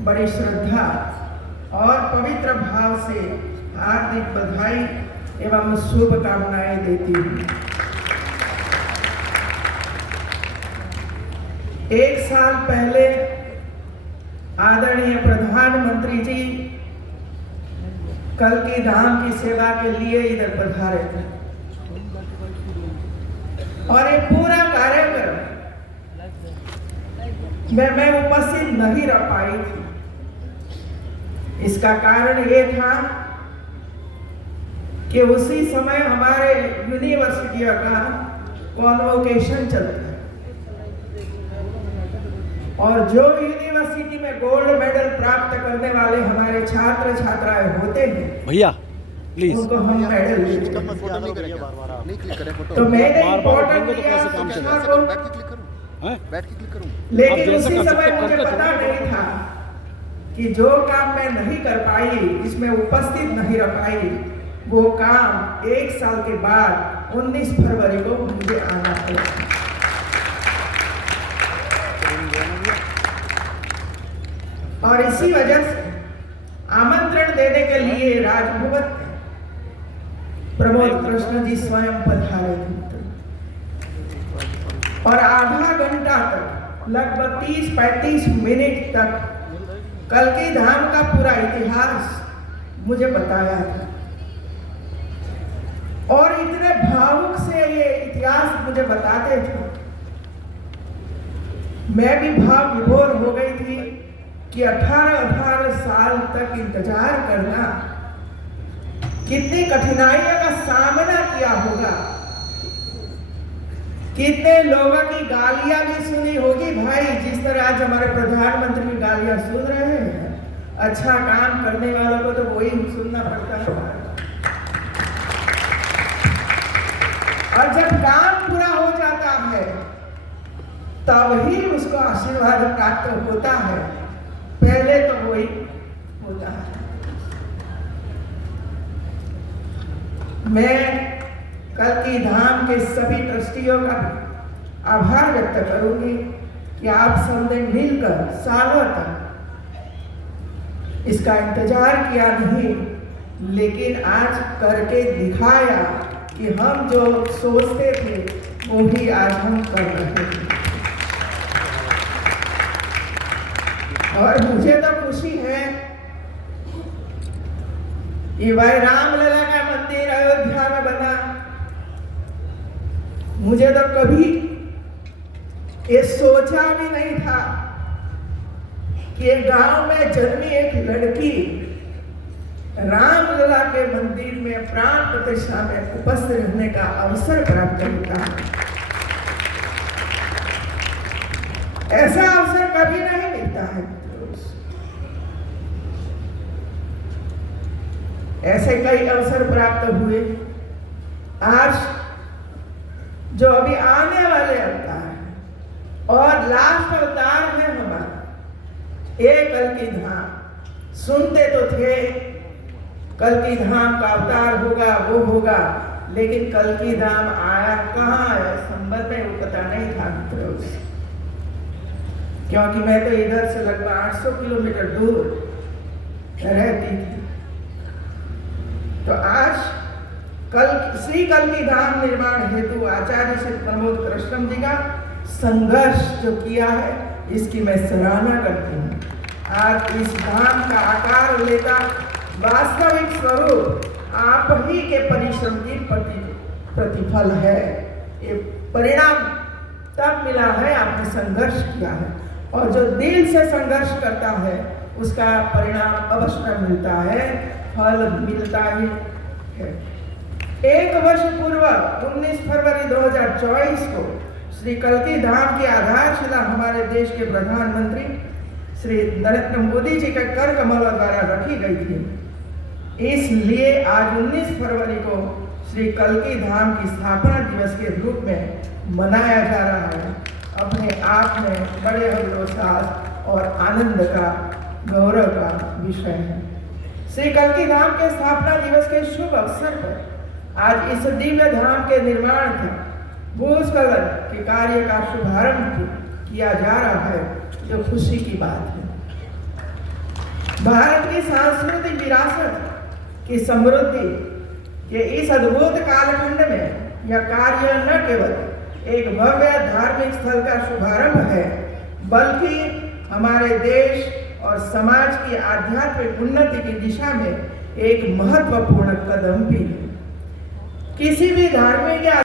बड़ी श्रद्धा और पवित्र भाव से हार्दिक बधाई एवं शुभकामनाएं देती हूँ। 1 साल पहले आदरणीय प्रधानमंत्री जी कल्कि धाम की सेवा के लिए इधर पधारे थे और ये पूरा कार्यक्रम मैं उपस्थित नहीं रह पाई थी। इसका कारण ये था कि उसी समय हमारे यूनिवर्सिटियों का कॉन्वोकेशन चलता है और जो यूनिवर्सिटी में गोल्ड मेडल प्राप्त करने वाले हमारे छात्र छात्राएं होते हैं भैया प्लीज उनको हम मेडल तो मैंने इम्पोर्टेंट लेकिन उसी समय मुझे पता नहीं था कि जो काम मैं नहीं कर पाई, इसमें उपस्थित नहीं रह पाई, वो काम 1 साल के बाद 19 फरवरी को मुझे आना पड़ा। और इसी वजह से आमंत्रण देने के लिए राजभवन में प्रमोद कृष्ण जी स्वयं पधारे थे और आधा घंटा तक लगभग 30-35 मिनट तक कल्कि धाम का पूरा इतिहास मुझे बताया था और इतने भावुक से ये इतिहास मुझे बताते थे, मैं भी भाव विभोर हो गई थी कि 18 साल तक इंतजार करना, कितनी कठिनाइयों का सामना किया होगा, कितने लोगों की गालियां भी सुनी होगी भाई, जिस तरह आज हमारे प्रधानमंत्री की गालियां सुन रहे हैं। अच्छा काम करने वालों को तो वही सुनना पड़ता है और जब काम पूरा हो जाता है तब ही उसको आशीर्वाद प्राप्त होता है, पहले तो वही होता है। मैं कल्कि धाम के सभी ट्रस्टियों का आभार व्यक्त करूंगी कि आप सबने मिलकर सालों तक इसका इंतजार किया नहीं, लेकिन आज करके दिखाया कि हम जो सोचते थे वो भी आज हम कर रहे हैं। और मुझे तो खुशी है कि भाई रामलला का मंदिर अयोध्या में बना। मुझे तो कभी ये सोचा भी नहीं था कि गांव में जन्मी एक लड़की रामलला के मंदिर में प्राण प्रतिष्ठा में उपस्थित रहने का अवसर प्राप्त होता है। ऐसा अवसर कभी नहीं मिलता है। ऐसे कई अवसर प्राप्त हुए। आज जो अभी आने वाले अवतार और लास्ट अवतार है हमारा, एक कल्कि धाम। सुनते तो थे कल्कि धाम का अवतार होगा, वो होगा, लेकिन कल्कि धाम आया कहाँ आया संबंध में वो पता नहीं था मित्रों, क्योंकि मैं तो इधर से लगभग 800 किलोमीटर दूर रहती थी। तो आज श्री कल्कि धाम निर्माण हेतु आचार्य श्री प्रमोद कृष्ण जी का संघर्ष जो किया है, इसकी मैं सराहना करती हूँ। आज इस धाम का आकार लेता वास्तविक स्वरूप आप ही के परिश्रम की प्रतिफल है। ये परिणाम तब मिला है, आपने संघर्ष किया है और जो दिल से संघर्ष करता है उसका परिणाम अवश्य मिलता है, फल मिलता ही है। 1 वर्ष पूर्व 19 फरवरी 2024 को श्री कल्कि धाम की आधारशिला हमारे देश के प्रधानमंत्री श्री नरेंद्र मोदी जी के कर कमलों द्वारा रखी गई थी। इसलिए आज 19 फरवरी को श्री कल्कि धाम की स्थापना दिवस के रूप में मनाया जा रहा है। अपने आप में बड़े हर्षोल्लास और आनंद का, गौरव का विषय है। श्री कल्कि धाम के स्थापना दिवस के शुभ अवसर पर आज इस दिव्य धाम के निर्माण का भूस्खलन के कार्य का शुभारंभ किया जा रहा है, जो खुशी की बात है। भारत की सांस्कृतिक विरासत की समृद्धि के इस अद्भुत कालखंड में यह कार्य न केवल एक भव्य धार्मिक स्थल का शुभारंभ है, बल्कि हमारे देश और समाज की आध्यात्मिक उन्नति की दिशा में एक महत्वपूर्ण कदम भी है। किसी भी धार्मिक